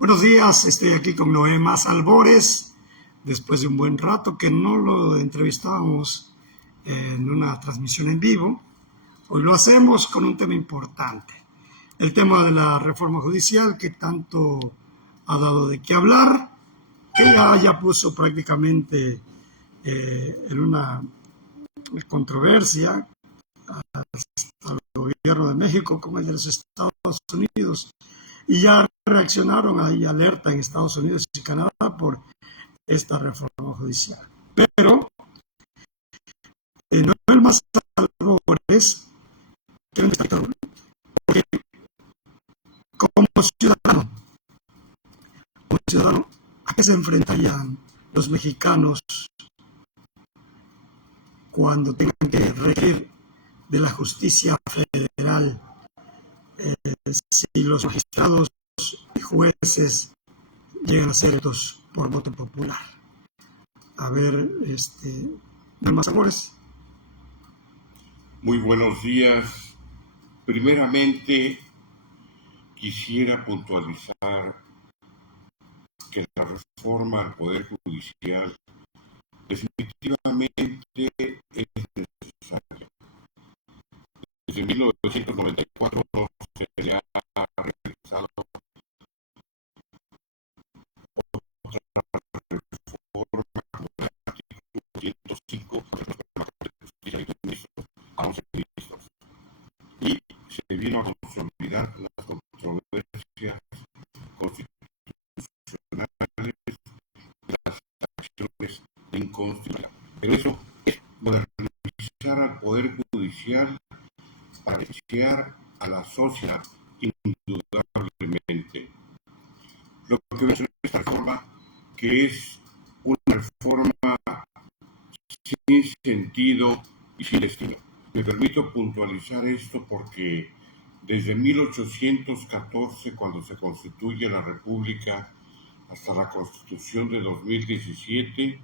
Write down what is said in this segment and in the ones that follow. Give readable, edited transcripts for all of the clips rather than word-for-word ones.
Buenos días, estoy aquí con Noé Mas Albores, después de un buen rato que no lo entrevistábamos en una transmisión en vivo. Hoy lo hacemos con un tema importante, el tema de la reforma judicial que tanto ha dado de qué hablar, que ya puso prácticamente en una controversia al gobierno de México como el de los Estados Unidos. Y ya reaccionaron, hay alerta en Estados Unidos y Canadá por esta reforma judicial. Pero Noel Mas Albores, porque como ciudadano, ¿a qué se enfrentarían los mexicanos cuando tengan que requerir de la justicia federal? Si los magistrados y jueces llegan a ser electos por voto popular. A ver, más sabores. Muy buenos días. Primeramente, quisiera puntualizar que la reforma al Poder Judicial definitivamente es necesaria. Desde 1994 se le ha realizado otra reforma con el artículo 105 de justicia y ministros a 11 ministros. Y se vino a consolidar las controversias constitucionales de las acciones de inconstitucionalidad. Pero eso es modernizar al Poder Judicial para beneficiar a la sociedad indudablemente. Lo que vemos en esta reforma, que es una reforma sin sentido y sin destino. Me permito puntualizar esto porque desde 1814, cuando se constituye la República, hasta la Constitución de 2017,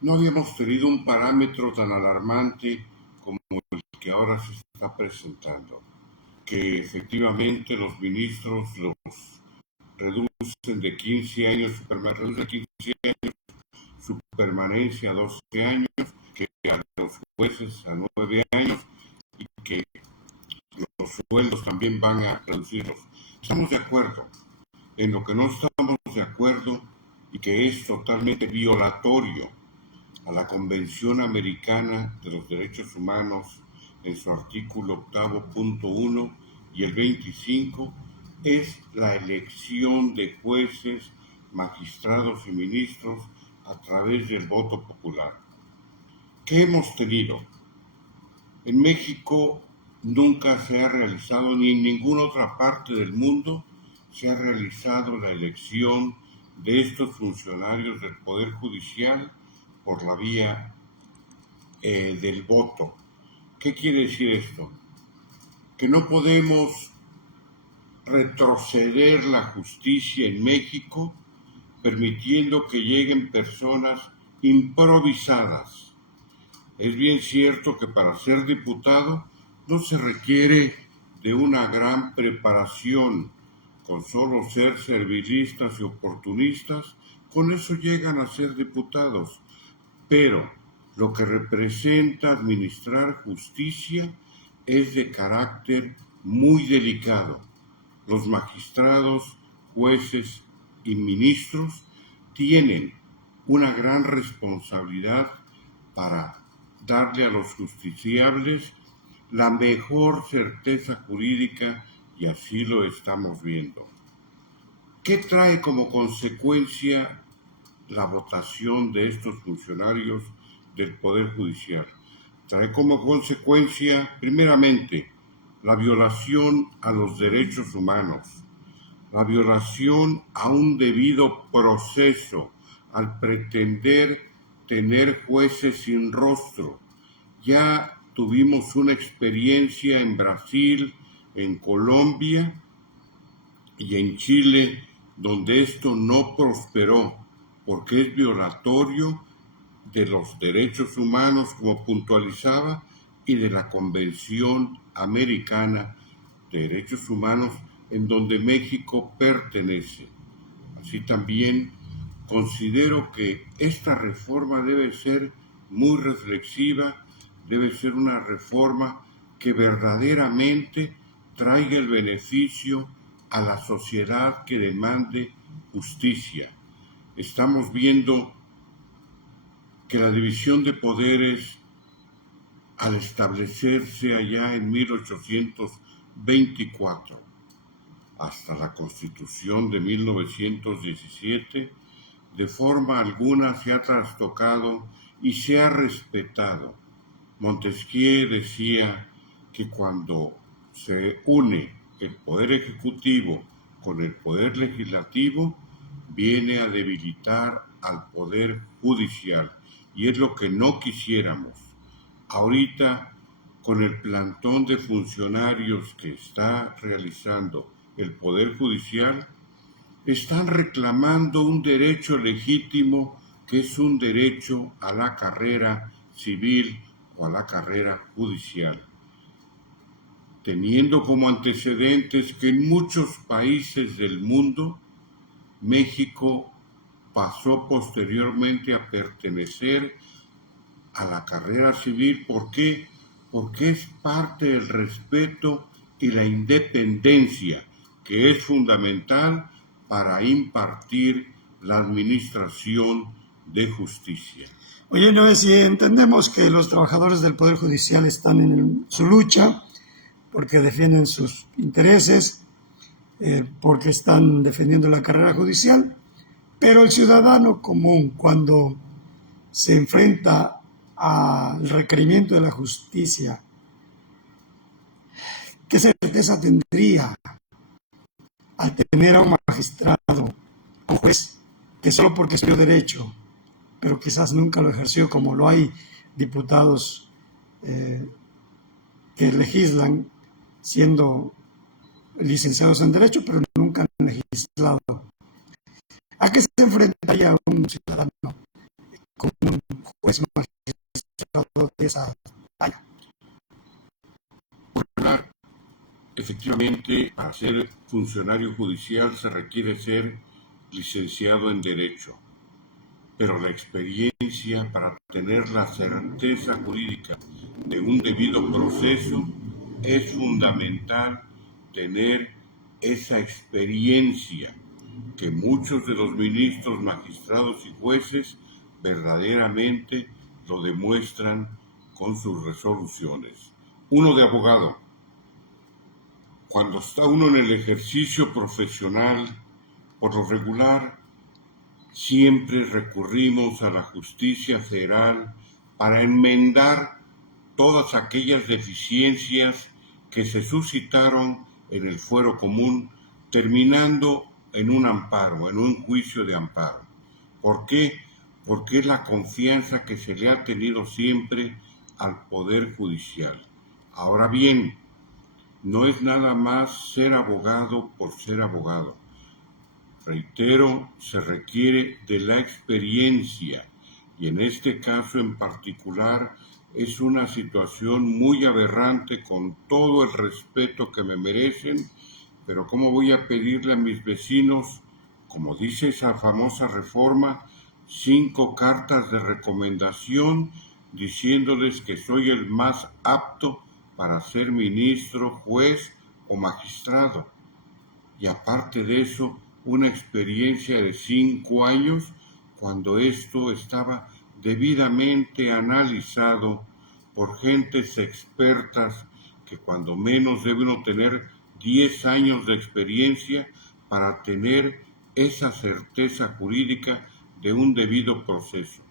no habíamos tenido un parámetro tan alarmante como el que ahora se está presentando, que efectivamente los ministros los reducen de 15 años, su permanencia a 12 años, que a los jueces a 9 años y que los sueldos también van a reducirlos. Estamos de acuerdo. En lo que no estamos de acuerdo y que es totalmente violatorio a la Convención Americana de los Derechos Humanos en su artículo 8.1 y el 25, es la elección de jueces, magistrados y ministros a través del voto popular. ¿Qué hemos tenido? En México nunca se ha realizado, ni en ninguna otra parte del mundo, se ha realizado la elección de estos funcionarios del Poder Judicial por la vía del voto. ¿Qué quiere decir esto? Que no podemos retroceder la justicia en México permitiendo que lleguen personas improvisadas. Es bien cierto que para ser diputado no se requiere de una gran preparación. Con solo ser servilistas y oportunistas, con eso llegan a ser diputados. Pero lo que representa administrar justicia es de carácter muy delicado. Los magistrados, jueces y ministros tienen una gran responsabilidad para darle a los justiciables la mejor certeza jurídica y así lo estamos viendo. ¿Qué trae como consecuencia la votación de estos funcionarios del Poder Judicial? Trae como consecuencia, primeramente, la violación a los derechos humanos, la violación a un debido proceso al pretender tener jueces sin rostro. Ya tuvimos una experiencia en Brasil, en Colombia y en Chile, donde esto no prosperó, porque es violatorio de los derechos humanos, como puntualizaba, y de la Convención Americana de Derechos Humanos, en donde México pertenece. Así también considero que esta reforma debe ser muy reflexiva, debe ser una reforma que verdaderamente traiga el beneficio a la sociedad que demande justicia. Estamos viendo que la división de poderes, al establecerse allá en 1824, hasta la Constitución de 1917, de forma alguna se ha trastocado y se ha respetado. Montesquieu decía que cuando se une el poder ejecutivo con el poder legislativo, viene a debilitar al poder judicial, y es lo que no quisiéramos. Ahorita, con el plantón de funcionarios que está realizando el Poder Judicial, están reclamando un derecho legítimo que es un derecho a la carrera civil o a la carrera judicial, teniendo como antecedentes que en muchos países del mundo México pasó posteriormente a pertenecer a la carrera civil. ¿Por qué? Porque es parte del respeto y la independencia que es fundamental para impartir la administración de justicia. Oye, Noé, si entendemos que los trabajadores del Poder Judicial están en su lucha porque defienden sus intereses, porque están defendiendo la carrera judicial, pero el ciudadano común, cuando se enfrenta al requerimiento de la justicia, ¿qué certeza tendría al tener a un magistrado, a un juez, que solo porque estudió derecho, pero quizás nunca lo ejerció, como lo hay diputados que legislan siendo licenciados en derecho, pero nunca han legislado? ¿A qué se enfrentaría un ciudadano con un juez magistrado de esa talla? Efectivamente, para ser funcionario judicial se requiere ser licenciado en Derecho, pero la experiencia para tener la certeza jurídica de un debido proceso es fundamental tener esa experiencia que muchos de los ministros, magistrados y jueces verdaderamente lo demuestran con sus resoluciones. Uno de abogado, cuando está uno en el ejercicio profesional, por lo regular, siempre recurrimos a la justicia federal para enmendar todas aquellas deficiencias que se suscitaron en el fuero común, terminando en un amparo, en un juicio de amparo. ¿Por qué? Porque es la confianza que se le ha tenido siempre al Poder Judicial. Ahora bien, no es nada más ser abogado por ser abogado. Reitero, se requiere de la experiencia, y en este caso en particular es una situación muy aberrante, con todo el respeto que me merecen, pero ¿cómo voy a pedirle a mis vecinos, como dice esa famosa reforma, 5 cartas de recomendación diciéndoles que soy el más apto para ser ministro, juez o magistrado? Y aparte de eso, una experiencia de 5 años, cuando esto estaba debidamente analizado por gentes expertas que cuando menos debe uno tener 10 años de experiencia para tener esa certeza jurídica de un debido proceso.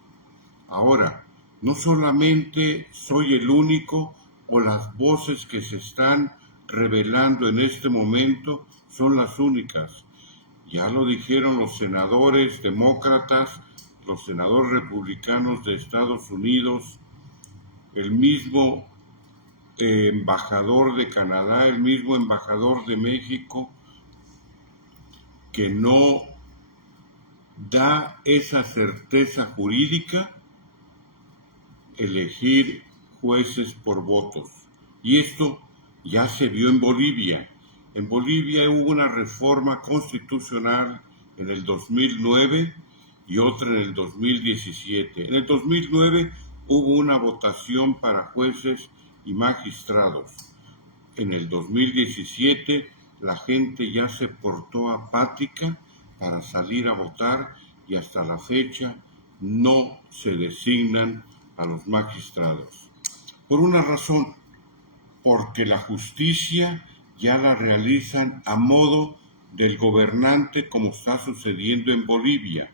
Ahora, no solamente soy el único o las voces que se están revelando en este momento son las únicas. Ya lo dijeron los senadores demócratas, los senadores republicanos de Estados Unidos, el mismo embajador de Canadá, el mismo embajador de México, que no da esa certeza jurídica elegir jueces por votos. Y esto ya se vio en Bolivia. En Bolivia hubo una reforma constitucional en el 2009 y otra en el 2017. En el 2009 hubo una votación para jueces y magistrados. En el 2017 la gente ya se portó apática para salir a votar y hasta la fecha no se designan a los magistrados. Por una razón, porque la justicia ya la realizan a modo del gobernante, como está sucediendo en Bolivia.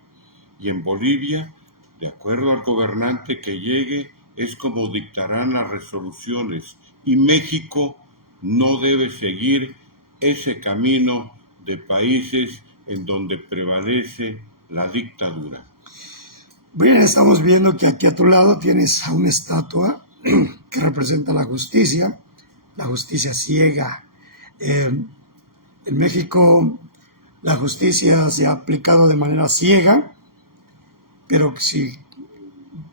Y en Bolivia, de acuerdo al gobernante que llegue, es como dictarán las resoluciones. Y México no debe seguir ese camino de países en donde prevalece la dictadura. Bien, estamos viendo que aquí a tu lado tienes a una estatua que representa la justicia ciega. En México la justicia se ha aplicado de manera ciega, pero si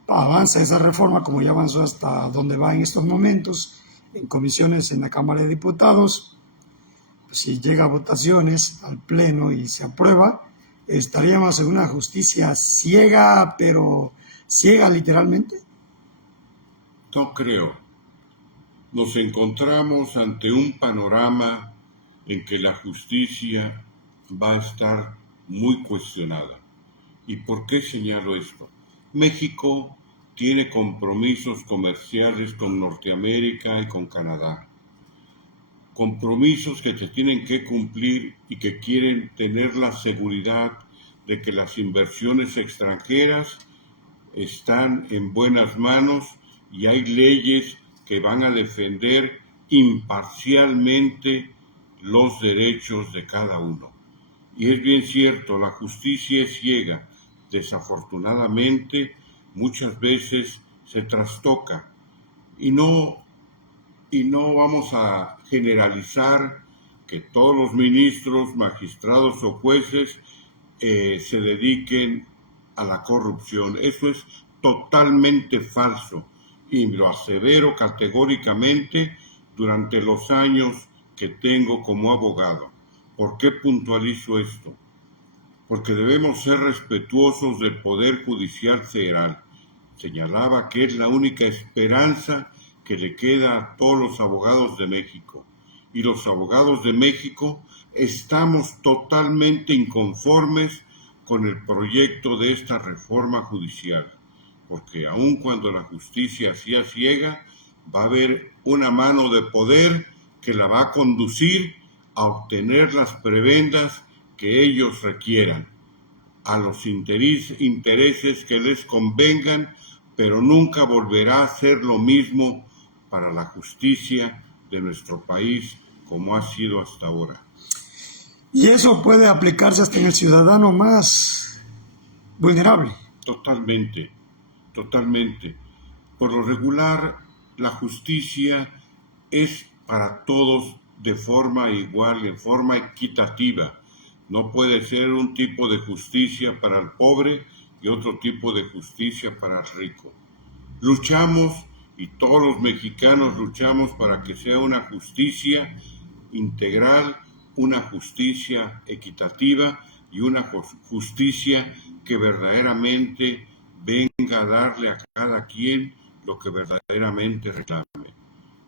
avanza esa reforma, como ya avanzó hasta donde va en estos momentos, en comisiones en la Cámara de Diputados, pues si llega a votaciones al Pleno y se aprueba, estaríamos en una justicia ciega, pero ciega literalmente. No creo. Nos encontramos ante un panorama en que la justicia va a estar muy cuestionada. ¿Y por qué señalo esto? México tiene compromisos comerciales con Norteamérica y con Canadá. Compromisos que se tienen que cumplir y que quieren tener la seguridad de que las inversiones extranjeras están en buenas manos y hay leyes que van a defender imparcialmente los derechos de cada uno. Y es bien cierto, la justicia es ciega. Desafortunadamente, muchas veces se trastoca. Y no vamos a generalizar que todos los ministros, magistrados o jueces se dediquen a la corrupción. Eso es totalmente falso y lo asevero categóricamente durante los años que tengo como abogado. ¿Por qué puntualizo esto? Porque debemos ser respetuosos del Poder Judicial Federal. Señalaba que es la única esperanza que le queda a todos los abogados de México. Y los abogados de México estamos totalmente inconformes con el proyecto de esta reforma judicial, porque aun cuando la justicia sea ciega, va a haber una mano de poder que la va a conducir a obtener las prebendas que ellos requieran, a los intereses que les convengan, pero nunca volverá a ser lo mismo para la justicia de nuestro país como ha sido hasta ahora. Y eso puede aplicarse hasta en el ciudadano más vulnerable. Totalmente. Por lo regular, la justicia es para todos de forma igual, de forma equitativa. No puede ser un tipo de justicia para el pobre y otro tipo de justicia para el rico. Luchamos, y todos los mexicanos luchamos para que sea una justicia integral, una justicia equitativa y una justicia que verdaderamente venga a darle a cada quien lo que verdaderamente reclame.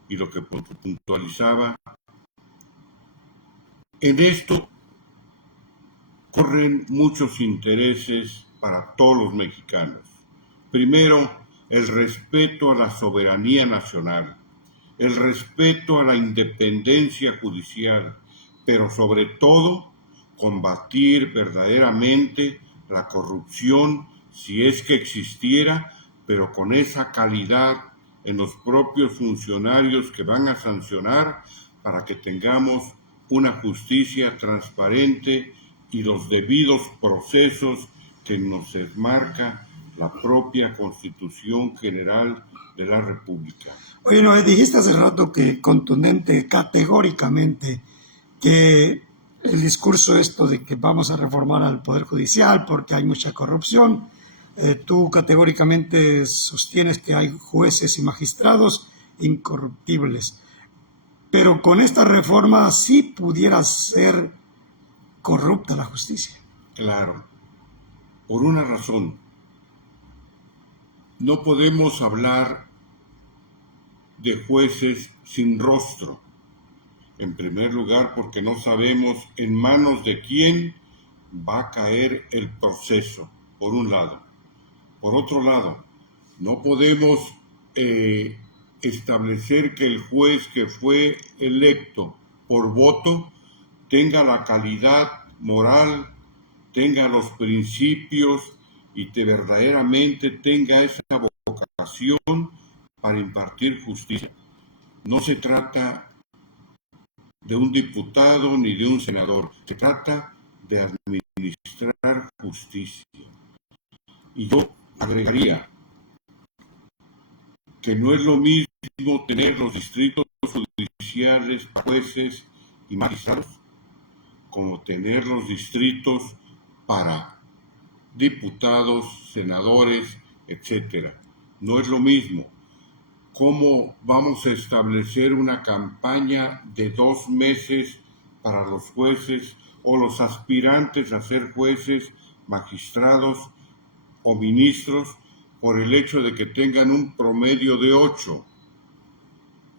Y lo que puntualizaba, en esto corren muchos intereses para todos los mexicanos. Primero, el respeto a la soberanía nacional, el respeto a la independencia judicial, pero sobre todo, combatir verdaderamente la corrupción si es que existiera, pero con esa calidad en los propios funcionarios que van a sancionar para que tengamos una justicia transparente y los debidos procesos que nos enmarca la propia Constitución General de la República. Oye, Noé, dijiste hace rato que contundente, categóricamente, que el discurso esto de que vamos a reformar al Poder Judicial porque hay mucha corrupción, tú categóricamente sostienes que hay jueces y magistrados incorruptibles. Pero con esta reforma sí pudiera ser corrupta la justicia. claro, por una razón. No podemos hablar de jueces sin rostro. En primer lugar, porque no sabemos en manos de quién va a caer el proceso, por un lado. Por otro lado, no podemos establecer que el juez que fue electo por voto tenga la calidad moral, tenga los principios y que verdaderamente tenga esa vocación para impartir justicia. No se trata de un diputado ni de un senador, se trata de administrar justicia. Y yo agregaría que no es lo mismo tener los distritos judiciales, jueces y magistrados, como tener los distritos para diputados, senadores, etcétera. No es lo mismo. ¿Cómo vamos a establecer una campaña de 2 meses para los jueces o los aspirantes a ser jueces, magistrados o ministros por el hecho de que tengan un promedio de 8?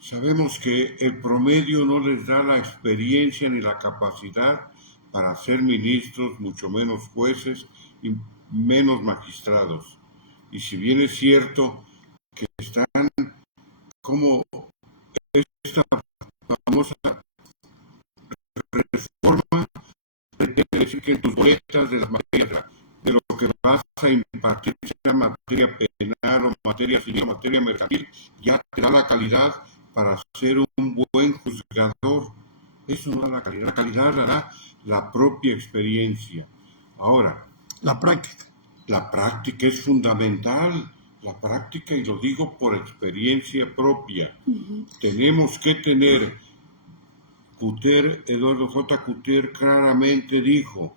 Sabemos que el promedio no les da la experiencia ni la capacidad para ser ministros, mucho menos jueces y menos magistrados. Y si bien es cierto que están como esta famosa reforma, pretende decir que en tus boletas de las materias, de lo que vas a impartir, sea materia penal o materia civil o materia mercantil, ya te da la calidad para ser un buen juzgador. Eso no da la calidad la da la propia experiencia. Ahora, La práctica. la práctica es fundamental, la práctica, y lo digo por experiencia propia. Tenemos que tener, Eduardo J. Cutter claramente dijo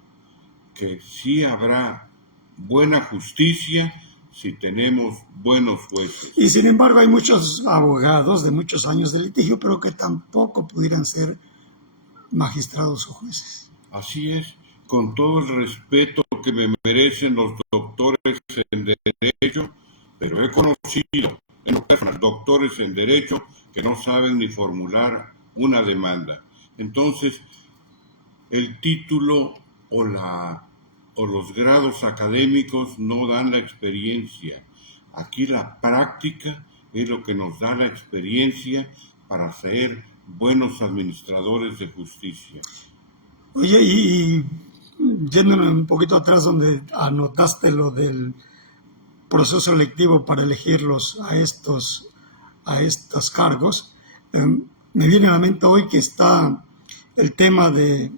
que sí habrá buena justicia si tenemos buenos jueces. Y sin embargo hay muchos abogados de muchos años de litigio, pero que tampoco pudieran ser magistrados o jueces. Así es, con todo el respeto que me merecen los doctores en Derecho, pero he conocido en personas doctores en Derecho que no saben ni formular una demanda. Entonces, el título o los grados académicos no dan la experiencia. Aquí la práctica es lo que nos da la experiencia para ser buenos administradores de justicia. Oye, y yéndonos un poquito atrás donde anotaste lo del proceso selectivo para elegirlos a estos cargos, me viene a la mente hoy que está el tema de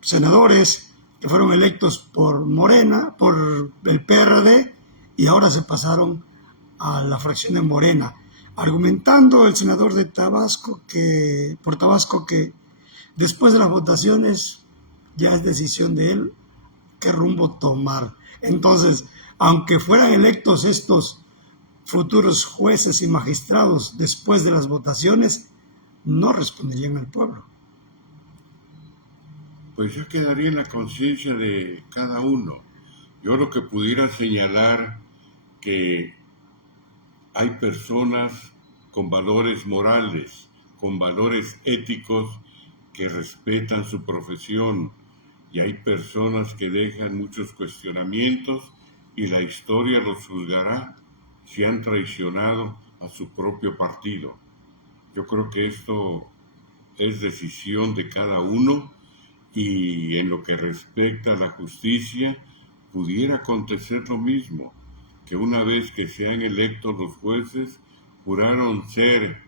senadores que fueron electos por Morena, por el PRD, y ahora se pasaron a la fracción de Morena, argumentando el senador de Tabasco por Tabasco que después de las votaciones ya es decisión de él qué rumbo tomar. Entonces, aunque fueran electos estos futuros jueces y magistrados después de las votaciones, no responderían al pueblo. Pues ya quedaría en la conciencia de cada uno. Yo lo que pudiera señalar que hay personas con valores morales, con valores éticos que respetan su profesión, y hay personas que dejan muchos cuestionamientos y la historia los juzgará si han traicionado a su propio partido. Yo creo que esto es decisión de cada uno, y en lo que respecta a la justicia, pudiera acontecer lo mismo, que una vez que sean electos los jueces, juraron ser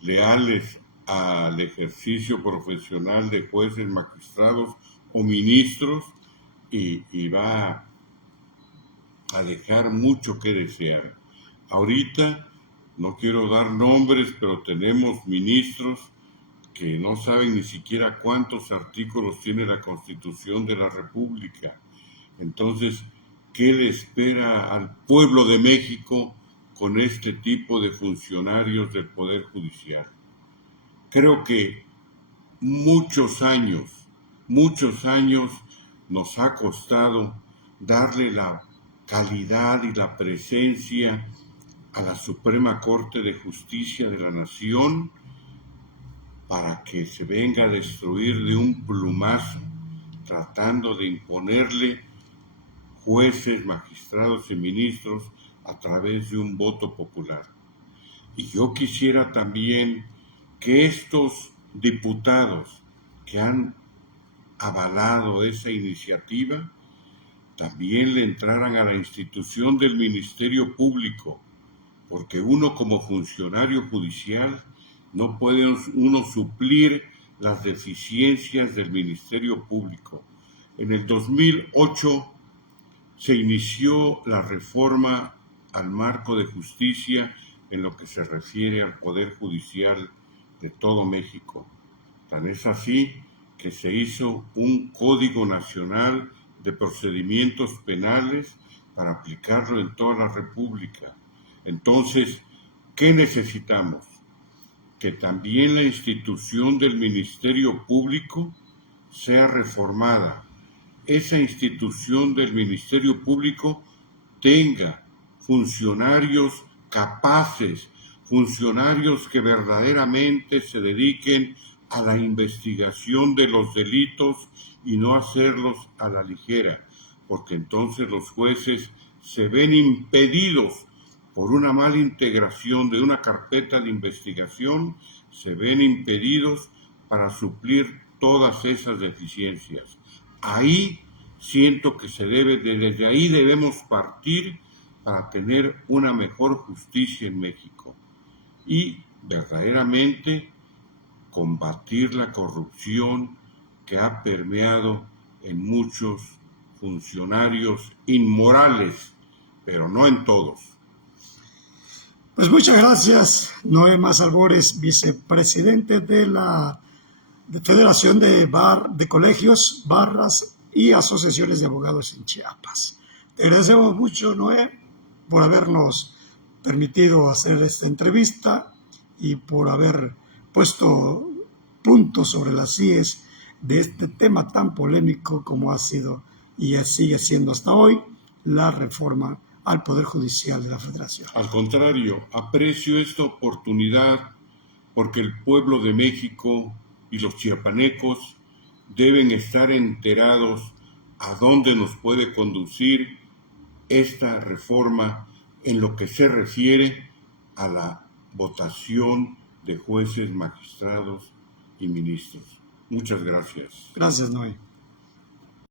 leales al ejercicio profesional de jueces, magistrados o ministros, y va a dejar mucho que desear. Ahorita no quiero dar nombres, pero tenemos ministros que no saben ni siquiera cuántos artículos tiene la Constitución de la República. Entonces, ¿qué le espera al pueblo de México con este tipo de funcionarios del Poder Judicial? Creo que muchos años nos ha costado darle la calidad y la presencia a la Suprema Corte de Justicia de la Nación para que se venga a destruir de un plumazo, tratando de imponerle jueces, magistrados y ministros a través de un voto popular. Y yo quisiera también que estos diputados que han avalado esa iniciativa también le entraran a la institución del Ministerio Público, porque uno como funcionario judicial no puede uno suplir las deficiencias del Ministerio Público. En el 2008 se inició la reforma al marco de justicia en lo que se refiere al Poder Judicial de todo México. Tan es así que se hizo un Código Nacional de Procedimientos Penales para aplicarlo en toda la República. Entonces, ¿qué necesitamos? Que también la institución del Ministerio Público sea reformada. Esa institución del Ministerio Público tenga funcionarios capaces, funcionarios que verdaderamente se dediquen a la investigación de los delitos y no hacerlos a la ligera, porque entonces los jueces se ven impedidos por una mala integración de una carpeta de investigación, se ven impedidos para suplir todas esas deficiencias. Ahí siento que desde ahí debemos partir para tener una mejor justicia en México y verdaderamente combatir la corrupción que ha permeado en muchos funcionarios inmorales, pero no en todos. Pues muchas gracias, Noé Mas Albores, vicepresidente de la Federación de Colegios, Barras y Asociaciones de Abogados en Chiapas. Te agradecemos mucho, Noé, por habernos permitido hacer esta entrevista y por haber puesto puntos sobre las IES de este tema tan polémico como ha sido y sigue siendo hasta hoy la reforma al Poder Judicial de la Federación. Al contrario, aprecio esta oportunidad porque el pueblo de México y los chiapanecos deben estar enterados a dónde nos puede conducir esta reforma en lo que se refiere a la votación de jueces, magistrados y ministros. Muchas gracias. Gracias, Noé.